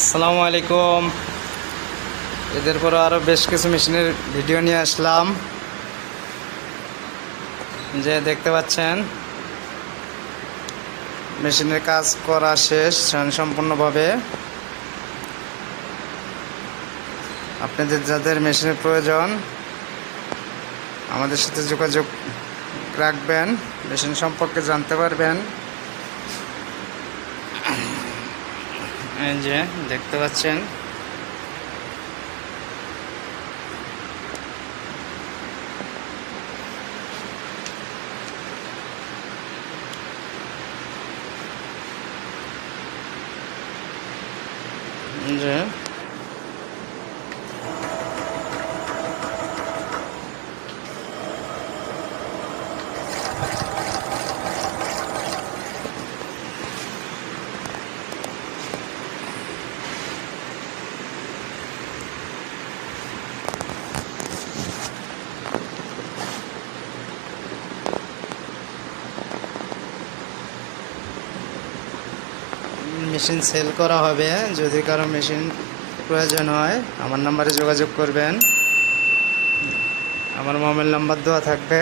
আসসালামু আলাইকুম। এদের পর আরও বেশ কিছু মেশিনের ভিডিও নিয়ে আসলাম। যে দেখতে পাচ্ছেন মেশিনের কাজ করা শেষ সম্পূর্ণভাবে। আপনাদের যাদের মেশিনের প্রয়োজন আমাদের সাথে যোগাযোগ রাখবেন, মেশিন সম্পর্কে জানতে পারবেন। এই যে দেখতে পাচ্ছেন যে মেশিন সেল করা হবে। যদি কারো মেশিন প্রয়োজন হয় আমার নাম্বারে যোগাযোগ করবেন। আমার মোবাইল নাম্বার দেওয়া থাকবে।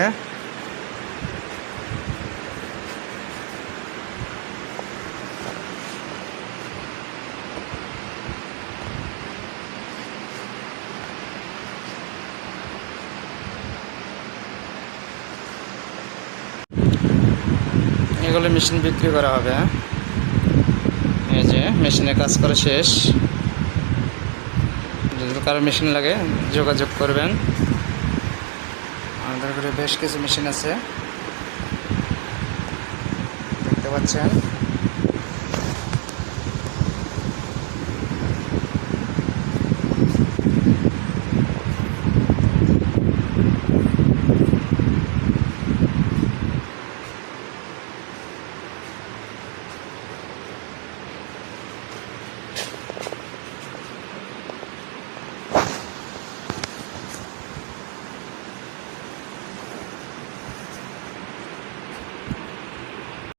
এগুলো মেশিন বিক্রি করা হবে। এই যে মেশিনের কাজ করা শেষ। যদি কারো মেশিন লাগে যোগাযোগ করবেন। আমাদের ঘরে বেশ কিছু মেশিন আছে দেখতে পাচ্ছেন।